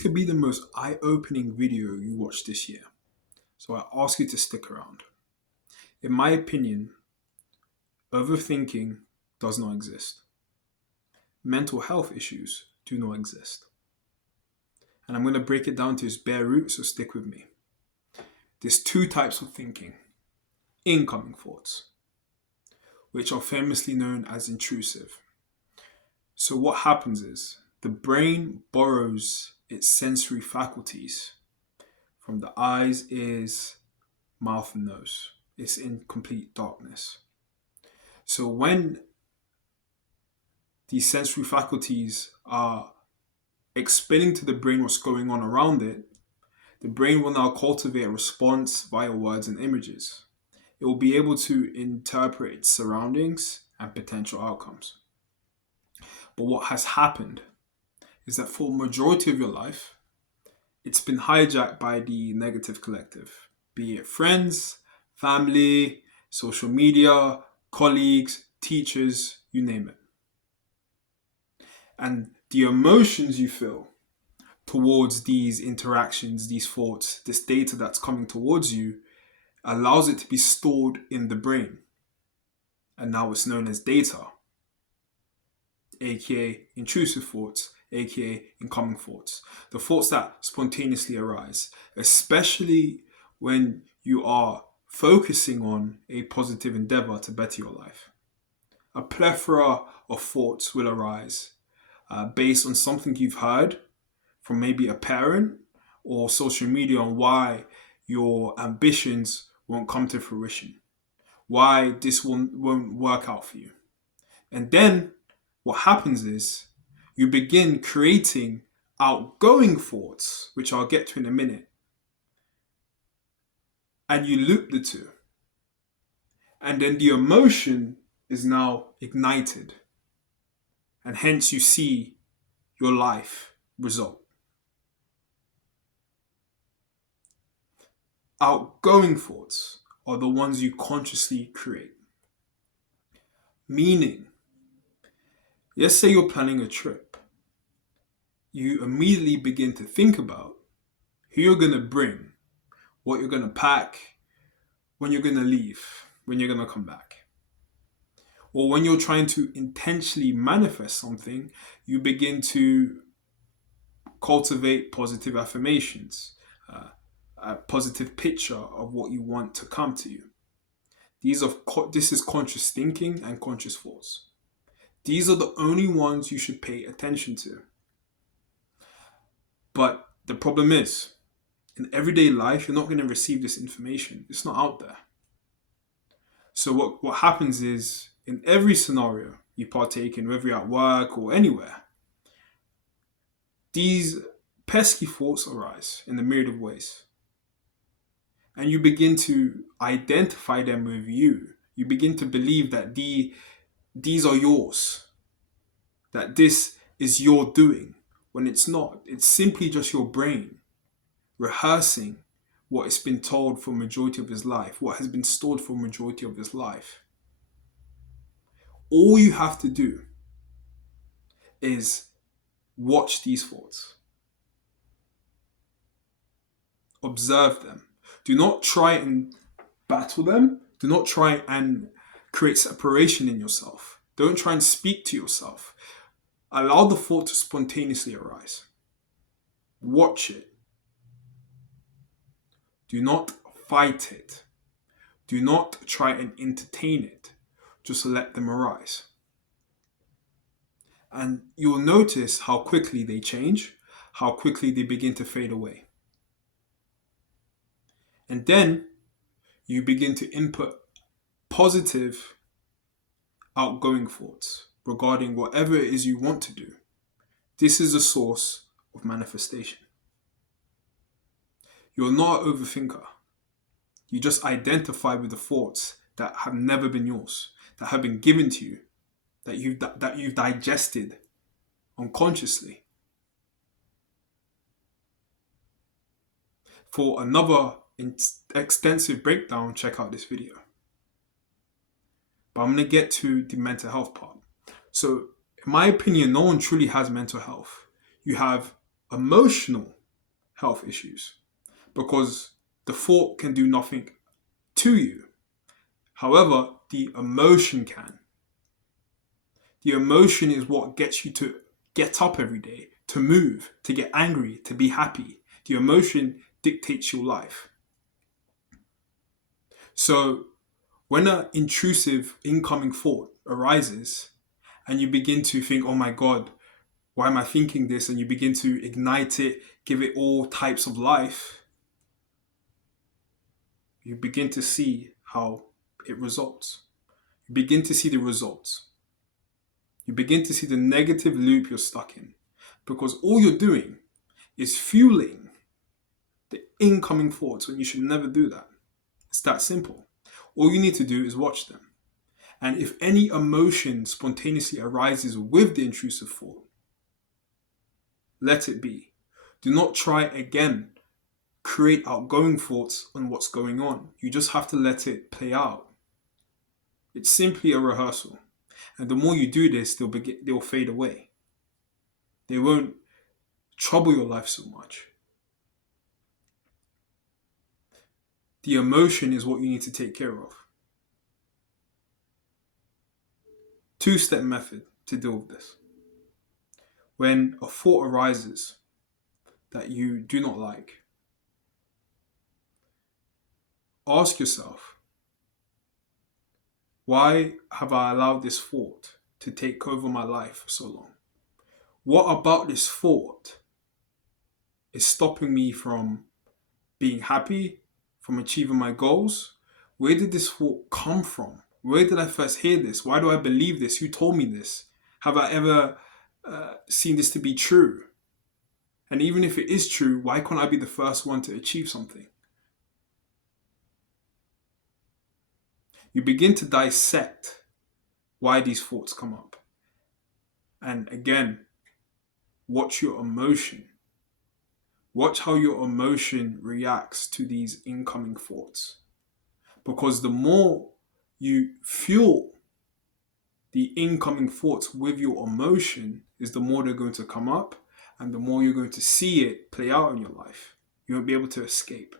Could be the most eye-opening video you watch this year. So I ask you to stick around. In my opinion, overthinking does not exist. Mental health issues do not exist. And I'm going to break it down to its bare root, so stick with me. There's two types of thinking: incoming thoughts, which are famously known as intrusive. So what happens is the brain borrows its sensory faculties from the eyes, ears, mouth, and nose. It's in complete darkness. So when these sensory faculties are explaining to the brain what's going on around it, the brain will now cultivate a response via words and images. It will be able to interpret its surroundings and potential outcomes. But what has happened is that for a majority of your life, it's been hijacked by the negative collective, be it friends, family, social media, colleagues, teachers, you name it. And the emotions you feel towards these interactions, these thoughts, this data that's coming towards you allows it to be stored in the brain. And now it's known as data, aka intrusive thoughts, aka incoming thoughts. The thoughts that spontaneously arise, especially when you are focusing on a positive endeavor to better your life. A plethora of thoughts will arise based on something you've heard from maybe a parent or social media on why your ambitions won't come to fruition, why this won't work out for you. And then what happens is you begin creating outgoing thoughts, which I'll get to in a minute, and you loop the two. And then the emotion is now ignited. And hence you see your life result. Outgoing thoughts are the ones you consciously create. Meaning, let's say you're planning a trip. You immediately begin to think about who you're going to bring, what you're going to pack, when you're going to leave, when you're going to come back. Or when you're trying to intentionally manifest something, you begin to cultivate positive affirmations, a positive picture of what you want to come to you. This is conscious thinking and conscious thoughts. These are the only ones you should pay attention to. But the problem is, in everyday life, you're not going to receive this information. It's not out there. So what happens is, in every scenario you partake in, whether you're at work or anywhere, these pesky thoughts arise in a myriad of ways. And you begin to identify them with you. You begin to believe that these are yours, that this is your doing, when it's not. It's simply just your brain rehearsing what has been told for a majority of his life, what has been stored for a majority of his life. All you have to do is watch these thoughts. Observe them. Do not try and battle them. Do not try and create separation in yourself. Don't try and speak to yourself. Allow the thought to spontaneously arise. Watch it. Do not fight it. Do not try and entertain it. Just let them arise. And you'll notice how quickly they change, how quickly they begin to fade away. And then you begin to input positive outgoing thoughts regarding whatever it is you want to do. This is a source of manifestation. You're not an overthinker. You just identify with the thoughts that have never been yours, that have been given to you, that you've digested unconsciously. For another extensive breakdown, check out this video. But I'm going to get to the mental health part. So, in my opinion, no one truly has mental health. You have emotional health issues because the thought can do nothing to you. However, the emotion can. The emotion is what gets you to get up every day, to move, to get angry, to be happy. The emotion dictates your life. So when an intrusive incoming thought arises and you begin to think, oh my God, why am I thinking this? And you begin to ignite it, give it all types of life, you begin to see how it results. You begin to see the results. You begin to see the negative loop you're stuck in because all you're doing is fueling the incoming thoughts when you should never do that. It's that simple. All you need to do is watch them. And if any emotion spontaneously arises with the intrusive thought, let it be. Do not try again. Create outgoing thoughts on what's going on. You just have to let it play out. It's simply a rehearsal. And the more you do this, they'll fade away. They won't trouble your life so much. The emotion is what you need to take care of. Two-step method to deal with this. When a thought arises that you do not like, ask yourself, why have I allowed this thought to take over my life for so long? What about this thought is stopping me from being happy, from achieving my goals? Where did this thought come from? Where did I first hear this? Why do I believe this? Who told me this? Have I ever seen this to be true? And even if it is true, why can't I be the first one to achieve something? You begin to dissect why these thoughts come up. And again, watch your emotion. Watch how your emotion reacts to these incoming thoughts. Because the more you fuel the incoming thoughts with your emotion, is the more they're going to come up and the more you're going to see it play out in your life. You won't be able to escape.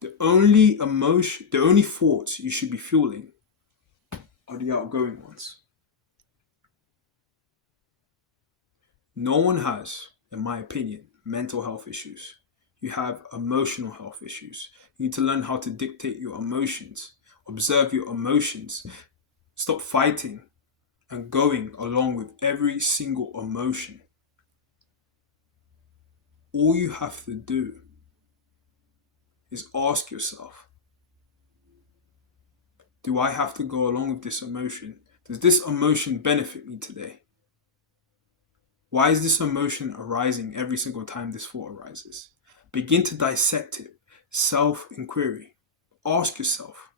The only thoughts you should be fueling are the outgoing ones. No one has, in my opinion, mental health issues. You have emotional health issues. You need to learn how to dictate your emotions, observe your emotions, stop fighting and going along with every single emotion. All you have to do is ask yourself, do I have to go along with this emotion? Does this emotion benefit me today? Why is this emotion arising every single time this thought arises? Begin to dissect it. Self-inquiry. Ask yourself,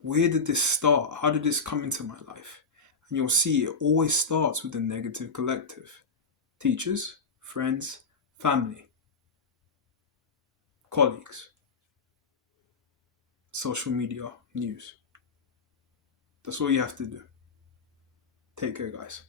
where did this start? How did this come into my life? And you'll see it always starts with the negative collective. Teachers, friends, family, colleagues, social media, news. That's all you have to do. Take care, guys.